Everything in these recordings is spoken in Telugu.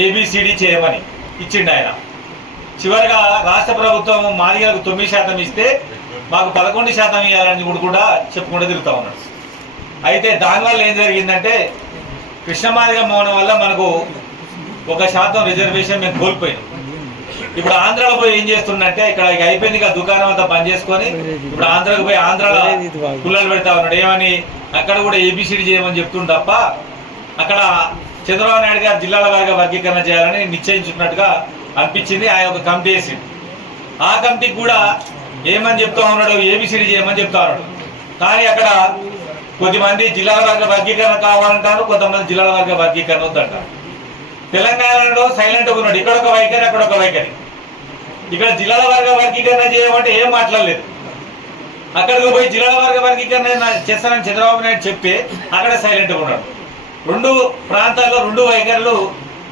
ఏబిసిడి చేయమని ఇచ్చిండు ఆయన. చివరిగా రాష్ట్ర ప్రభుత్వం మాదిగలకు తొమ్మిది శాతం ఇస్తే మాకు పదకొండు శాతం ఇవ్వాలని కూడా కూడా చెప్పుకుంటూ తిరుగుతూ ఉన్నాడు. అయితే దానివల్ల ఏం జరిగిందంటే కృష్ణమాదిగ మౌనం వల్ల మనకు ఒక శాతం రిజర్వేషన్ మేము కోల్పోయినాం. ఇప్పుడు ఆంధ్రాలో పోయి ఏం చేస్తుందంటే ఇక్కడ అయిపోయింది ఇక దుకాణం అంతా బంద్ చేసుకొని ఇప్పుడు ఆంధ్రాకు పోయి ఆంధ్రాలో పుల్లలు పెడతా ఉన్నాడు. ఏమని అక్కడ కూడా ఏబిసిడి చేయమని చెప్తుండు తప్ప అక్కడ చంద్రబాబు నాయుడు గారు జిల్లాల వారిగా వర్గీకరణ చేయాలని నిశ్చయించుకున్నట్టుగా అనిపించింది. ఆ యొక్క కమిటీ వేసింది. ఆ కమిటీకి కూడా ఏమని చెప్తా ఉన్నాడు ఏబిసిడి చేయమని చెప్తా ఉన్నాడు. కానీ అక్కడ కొద్దిమంది జిల్లాల వర్గ వర్గీకరణ కావాలంటారు కొంతమంది జిల్లాల వర్గ వర్గీకరణ వద్దంటారు. తెలంగాణలో సైలెంట్ ఉన్నాడు. ఇక్కడ ఒక వైఖరి అక్కడ ఒక వైఖరి. ఇక్కడ జిల్లాల వర్గ వర్గీకరణ చేయమంటే ఏం మాట్లాడలేదు. అక్కడికి పోయి జిల్లాల వర్గ వర్గీకరణ చేస్తానని చంద్రబాబు నాయుడు చెప్తే అక్కడ సైలెంట్ ఉన్నాడు. రెండు ప్రాంతాల్లో రెండు వైఖరులు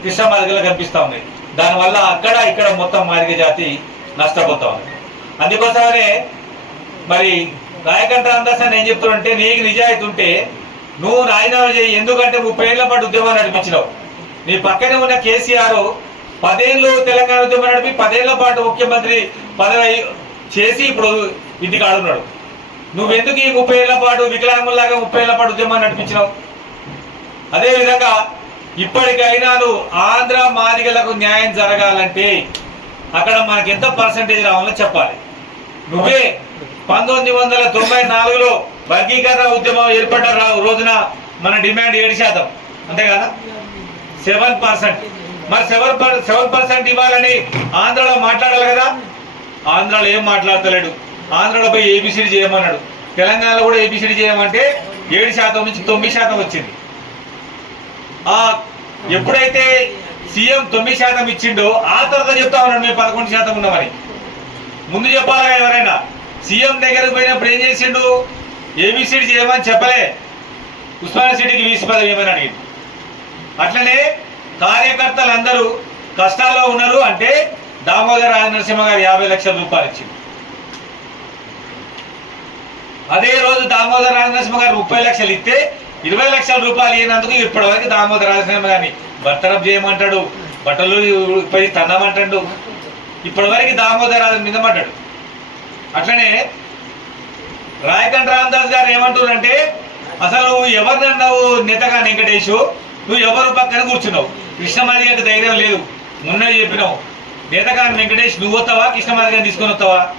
కృష్ణ మార్గంలో కనిపిస్తూ ఉన్నాయి. దానివల్ల అక్కడ ఇక్కడ మొత్తం మార్గ జాతి నష్టపోతా. ఉంది అందుకోసమనే మరి నాయకంఠ రామదాస్ ఏం చెప్తాడంటే నీకు నిజాయితీ ఉంటే నువ్వు రాజీనామా చేయి ఎందుకంటే ముప్పై ఏళ్ళ పాటు ఉద్యమాన్ని నడిపించినావు. నీ పక్కనే ఉన్న కేసీఆర్ పదేళ్ళు తెలంగాణ ఉద్యమం నడిపి పదేళ్ళ పాటు ముఖ్యమంత్రి పదవి చేసి ఇప్పుడు ఇంటికి ఆడున్నాడు నువ్వెందుకు ఈ ముప్పై ఏళ్ళ పాటు వికలాంగుల్లాగా ముప్పై ఏళ్ళ పాటు ఉద్యమాన్ని నడిపించినావు? అదేవిధంగా ఇప్పటికైనా నువ్వు ఆంధ్ర మాదిగలకు న్యాయం జరగాలంటే అక్కడ మనకి ఎంత పర్సంటేజ్ రావాలో చెప్పాలి. నువ్వే పంతొమ్మిది వందల తొంభై నాలుగులో వర్గీకరణ ఉద్యమం ఏర్పడ్డ రోజున మన డిమాండ్ ఏడు శాతం. అంతే కదా? Seven percent. మరి సెవెన్ పర్ సెవెన్ పర్సెంట్ ఇవ్వాలని ఆంధ్రలో మాట్లాడాలి కదా? ఆంధ్రలో ఏం మాట్లాడతలేడు. ఆంధ్రలో పోయి ఏబిసిడి చేయమన్నాడు. తెలంగాణలో కూడా ఏబిసిడి చేయమంటే ఏడు శాతం నుంచి తొమ్మిది శాతం వచ్చింది. ఎప్పుడైతే సీఎం తొమ్మిది శాతం ఇచ్చిండో ఆ తర్వాత చెప్తా ఉన్నాడు మేము పదకొండు శాతం ఉన్నామని ముందు చెప్పాలా ఎవరైనా? సీఎం దగ్గరకు పోయినప్పుడు ఏం చేసిండు? ఏబిసిడి చేయమని చెప్పలే. ఉస్మానియా సిటీకి వీసి పదవి ఏమని అడిగింది అట్లనే కార్యకర్తలు అందరూ కష్టాల్లో ఉన్నారు అంటే దామోదర రాజ నరసింహ గారు యాభై లక్షల రూపాయలు ఇచ్చింది అదే రోజు దామోదర రాజ నరసింహ గారు ముప్పై లక్షలు ఇస్తే ఇరవై లక్షల రూపాయలు ఇవ్వనందుకు ఇప్పటివరకు దామోదర రాజ గారిని బర్తరఫ్ చేయమంటాడు బట్టలు పోయి తన్నమంటాడు ఇప్పటివరకు దామోదర రాజు నిందమంటాడు అట్లనే రాయకండ్ర రామదాస్ గారు ఏమంటున్నారంటే అసలు నువ్వు ఎవరినన్నావు నేతగా వెంకటేష్? నువ్వు ఎవరు పక్కన కూర్చున్నావు? కృష్ణమాది గారికి ధైర్యం లేదు. మొన్నే చెప్పినావు. నేతగాని వెంకటేష్ నువ్వు వస్తావా? కృష్ణమాది గారిని తీసుకొని వస్తావా?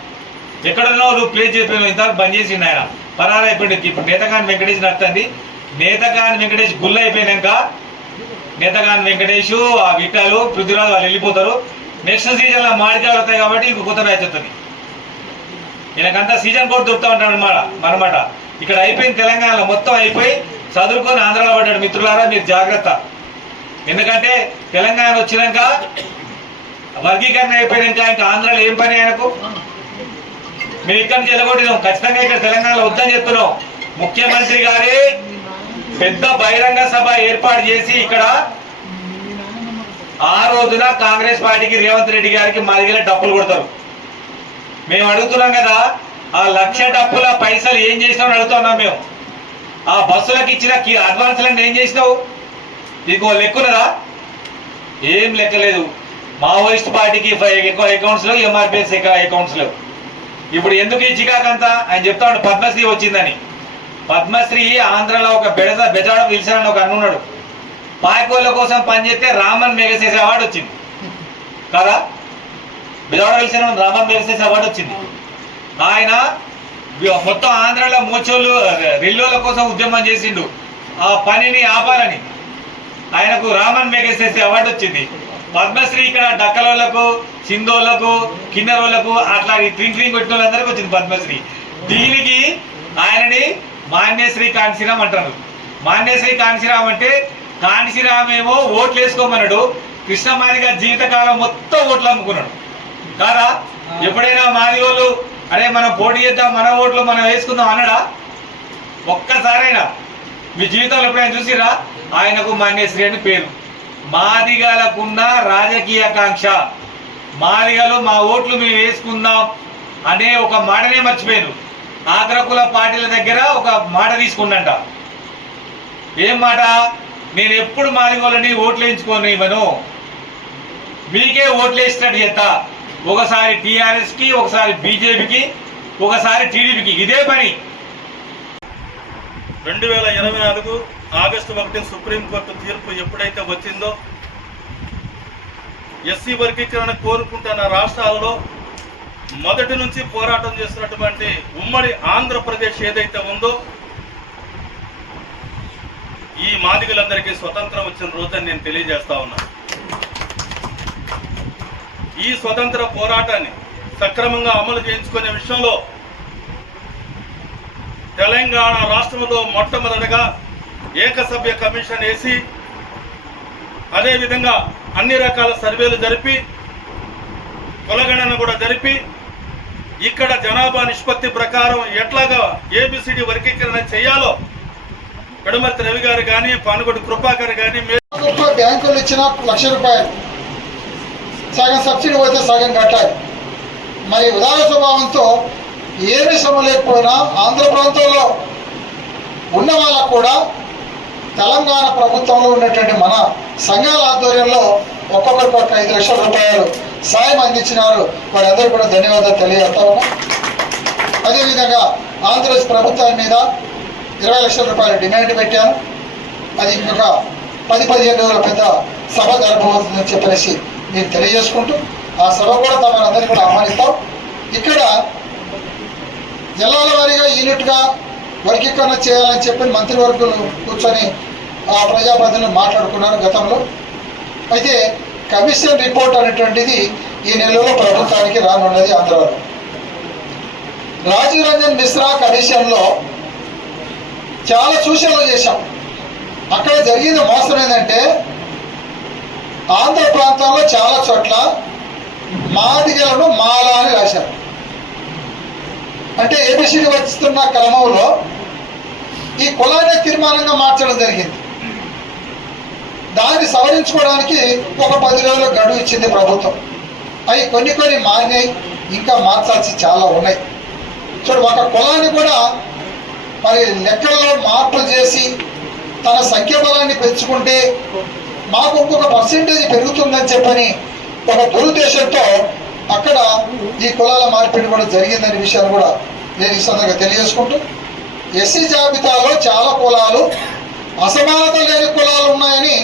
ఎక్కడున్నావు? నువ్వు ప్లేస్ చెప్పినావు. ఇంత బంద్ చేసిండు ఆయన. పరారైపోయింది ఇప్పుడు నేతగాని వెంకటేష్ నడుతుంది. నేతగాని వెంకటేష్ గుళ్ళు అయిపోయినాక నేతగాని వెంకటేష్ ఆ విట్టాలు పృథ్వీరాజు వాళ్ళు వెళ్ళిపోతారు. నెక్స్ట్ సీజన్లో మాడికాయలు వస్తాయి కాబట్టి ఇంకో కొత్త మ్యాచ్ వస్తుంది. ఈయనకంతా సీజన్ కూడా దొరుకుతా ఉంటాడు అనమాట అనమాట ఇక్కడ అయిపోయింది తెలంగాణలో మొత్తం అయిపోయి చదువుకొని ఆంధ్రాలో పడ్డాడు మిత్రులారా మీరు జాగ్రత్త. ఎందుకంటే తెలంగాణ వచ్చినాక వర్గీకరణ అయిపోయినాక ఇంకా ఆంధ్రాలో ఏం పని ఆయనకు? మేము ఇక్కడి నుంచి ఎలగొట్టినాం. ఖచ్చితంగా ఇక్కడ తెలంగాణలో వద్దని చెప్తున్నాం. ముఖ్యమంత్రి గారే పెద్ద బహిరంగ సభ ఏర్పాటు చేసి ఇక్కడ ఆ రోజున కాంగ్రెస్ పార్టీకి రేవంత్ రెడ్డి గారికి మా దగ్గర డబ్బులు కొడతారు. మేము అడుగుతున్నాం కదా ఆ లక్ష డప్పుల పైసలు ఏం చేసినావు అని అడుగుతున్నాం మేము. ఆ బస్సులకు ఇచ్చిన కి- అడ్వాన్స్లను ఏం చేసినావు? నీకు లెక్కున్నదా ఏం లెక్కలేదు మావోయిస్ట్ పార్టీకి ఎక్కువ అకౌంట్స్లో ఎంఆర్పిఎస్ అకౌంట్స్లో ఇప్పుడు ఎందుకు ఈ చికాకంతా ఆయన చెప్తాడు పద్మశ్రీ వచ్చిందని. పద్మశ్రీ ఆంధ్రలో ఒక బెడద బెజాడ విల్సన్ ఒక అన్నున్నాడు పాయకోళ్ళ కోసం పనిచేస్తే రామన్ మెగసేసే అవార్డు వచ్చింది. కదా? Bezwada Wilson Ramon Magsaysay award వచ్చింది. ఆయన మొత్తం ఆంధ్రలో మోచోళ్ళు రెల్లోల కోసం ఉద్యమం చేసిండు. ఆ పనిని ఆపాలని ఆయనకు రామన్ మెగసేసే అవార్డు వచ్చింది. పద్మశ్రీ ఇక్కడ డక్కలోళ్ళకు సింధోళ్ళకు కిన్నరోళ్ళకు అట్లా ఈ ట్రింక్ పెట్టిన కొట్టిన వాళ్ళందరికీ వచ్చింది పద్మశ్రీ. దీనికి ఆయనని మాన్యశ్రీ కాంశీరామ్ అంటారు. మాన్యశ్రీ కాంశీరామ్ అంటే కాంశీరామ్ ఏమో ఓట్లు వేసుకోమన్నాడు. కృష్ణమాని గారి జీవితకాలం మొత్తం ఓట్లు అమ్ముకున్నాడు. కాదా? ఎప్పుడైనా మాది వాళ్ళు అరే మనం పోటీ చేద్దాం మన ఓట్లు మనం వేసుకుందాం అన్నాడా? ఒక్కసారైనా. మీ జీవితంలో ఎప్పుడైనా చూసిరా ఆయనకు మాన్యశ్రీ అని పేరు. మాదిగలకున్న రాజకీయ కాంక్ష మాదిగలు మా ఓట్లు మేము వేసుకుందాం అనే ఒక మాటనే మర్చిపోయారు ఆగ్రకుల పార్టీల దగ్గర ఒక మాట తీసుకుండంట ఏం మాట? నేను ఎప్పుడు మాదిగోళ్ళని ఓట్లు వేయించుకొని ఇవ్వను. మీకే ఓట్లు వేసినట్టు చేస్తా ఒకసారి టీఆర్ఎస్కి ఒకసారి బీజేపీకి ఒకసారి టీడీపీకి. ఇదే పని. రెండు వేల ఇరవై నాలుగు ఆగస్టు ఒకటి సుప్రీంకోర్టు తీర్పు ఎప్పుడైతే వచ్చిందో ఎస్సీ వర్గీకరణ కోరుకుంటున్న రాష్ట్రాలలో మొదటి నుంచి పోరాటం చేస్తున్నటువంటి ఉమ్మడి ఆంధ్రప్రదేశ్ ఏదైతే ఉందో ఈ మాదిగలందరికీ స్వతంత్రం వచ్చిన రోజని నేను తెలియజేస్తా ఉన్నా. ఈ స్వతంత్ర పోరాటాన్ని సక్రమంగా అమలు చేయించుకునే విషయంలో తెలంగాణ రాష్ట్రంలో మొట్టమొదటగా ఏకసభ్య కమిషన్ వేసి అదేవిధంగా అన్ని రకాల సర్వేలు జరిపి కులగణన కూడా జరిపి ఇక్కడ జనాభా నిష్పత్తి ప్రకారం ఎట్లాగా ఏబిసిడి వర్గీకరణ చేయాలో పెడమర్తి రవి గారు కానీ పానుగొడి కృపాకర్ కానీ ప్రభుత్వ బ్యాంకులు ఇచ్చిన లక్ష రూపాయలు. సగం సబ్సిడీ పోతే సగం కట్టాలి. మరి ఉదార స్వభావంతో ఏమి శ్రమ లేకపోయినా ఆంధ్ర ప్రాంతంలో ఉన్న వాళ్ళకు కూడా తెలంగాణ ప్రభుత్వంలో ఉన్నటువంటి మన సంఘాల ఆధ్వర్యంలో ఒక్కొక్కరికి ఒక ఐదు లక్షల రూపాయలు సాయం అందించినారు. వారందరూ కూడా ధన్యవాదాలు తెలియజేస్తా ఉన్నా. అదేవిధంగా ఆంధ్రప్రదేశ్ ప్రభుత్వం మీద ఇరవై లక్షల రూపాయలు డిమాండ్ పెట్టాను అది ఇంకొక పది పదిహేను రోజుల పెద్ద సభ జరపబోతుందని చెప్పేసి నేను తెలియజేసుకుంటూ ఆ సభ కూడా తమరందరినీ కూడా ఆహ్వానిస్తాం. ఇక్కడ జిల్లాల వారీగా యూనిట్గా వర్గీకరణ చేయాలని చెప్పి మంత్రివర్గులు కూర్చొని ఆ ప్రజాప్రతినిధులు మాట్లాడుకున్నారు గతంలో. అయితే కమిషన్ రిపోర్ట్ అనేటువంటిది ఈ నెలలో ప్రభుత్వానికి రానున్నది ఆంధ్రలో రాజీవ్ రంజన్ మిశ్రా కమిషన్లో చాలా సూచనలు చేశాం. అక్కడ జరిగిన మోసం ఏంటంటే ఆంధ్ర ప్రాంతంలో చాలా చోట్ల మాదిగలను మాల అని రాశారు. అంటే ఏబిసిడి వస్తున్న క్రమంలో ఈ కులాన్ని తీర్మానంగా మార్చడం జరిగింది. దాన్ని సవరించుకోవడానికి ఒక పది రోజుల గడువు ఇచ్చింది ప్రభుత్వం. అవి కొన్ని కొన్ని మారినాయి ఇంకా మార్చాల్సి చాలా ఉన్నాయి. చూడు ఒక కులాన్ని కూడా మరి లెక్కల్లో మార్పులు చేసి తన సంఖ్యాబలాన్ని పెంచుకుంటే మాకు ఇంకొక పర్సెంటేజ్ పెరుగుతుందని చెప్పని ఒక దురుద్దేశంతో అక్కడ ఈ కులాల మార్పిడి కూడా జరిగిందనే విషయాన్ని కూడా నేను ఈ సందర్భంగా తెలియజేసుకుంటూ ఎస్సీ జాబితాలో చాలా కులాలు అసమానత లేని కులాలు ఉన్నాయని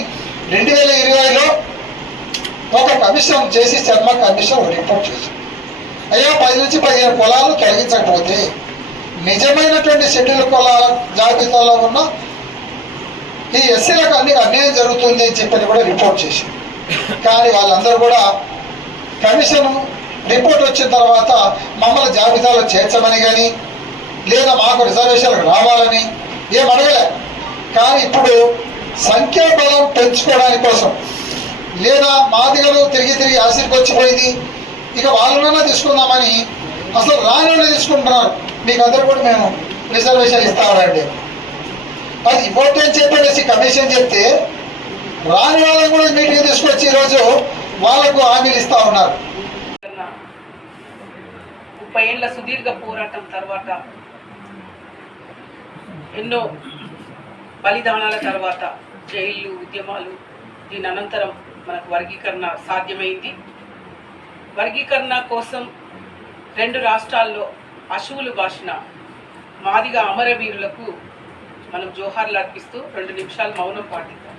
రెండు వేల ఇరవైలో ఒక కమిషన్ చేసి శర్మ కమిషన్ రిపోర్ట్ చేసింది. అయ్యా పది నుంచి పదిహేను పొలాలు తొలగించకపోతే నిజమైనటువంటి షెడ్యూల్ పొలాల జాబితాలో ఉన్న ఈ ఎస్సీలకు అన్ని అన్యాయం జరుగుతుంది అని చెప్పని కూడా రిపోర్ట్ చేసింది. కానీ వాళ్ళందరూ కూడా కమిషన్ రిపోర్ట్ వచ్చిన తర్వాత మమ్మల్ని జాబితాలో చేర్చమని కానీ లేదా మాకు రిజర్వేషన్లకు రావాలని ఏం అడగలే. కానీ ఇప్పుడు సంఖ్యాబలం పెంచుకోవడానికి కోసం. లేదా మాదిగలు తిరిగి తిరిగి ఆశీర్కి వచ్చిపోయింది ఇక వాళ్ళనన్నా తీసుకుందామని అసలు రాని తీసుకుంటున్నారు. మీకు అందరూ కూడా మేము రిజర్వేషన్ ఇస్తామండి అది ఇవ్వద్దు చెప్పేసి కమిషన్ చెప్తే రాని వాళ్ళని కూడా మీటింగ్ తీసుకొచ్చి ఈరోజు వాళ్ళకు హామీలు ఇస్తా ఉన్నారు. ముప్పై ఏళ్ళ సుదీర్ఘ పోరాటం తర్వాత ఎన్నో బలిదానాల తర్వాత జైళ్ళు ఉద్యమాలు దీని అనంతరం మనకు వర్గీకరణ సాధ్యమైంది. వర్గీకరణ కోసం రెండు రాష్ట్రాల్లో అశువులు భాషన మాదిగా అమరవీరులకు మనం జోహార్లు అర్పిస్తూ రెండు నిమిషాలు మౌనం పాటిద్దాం.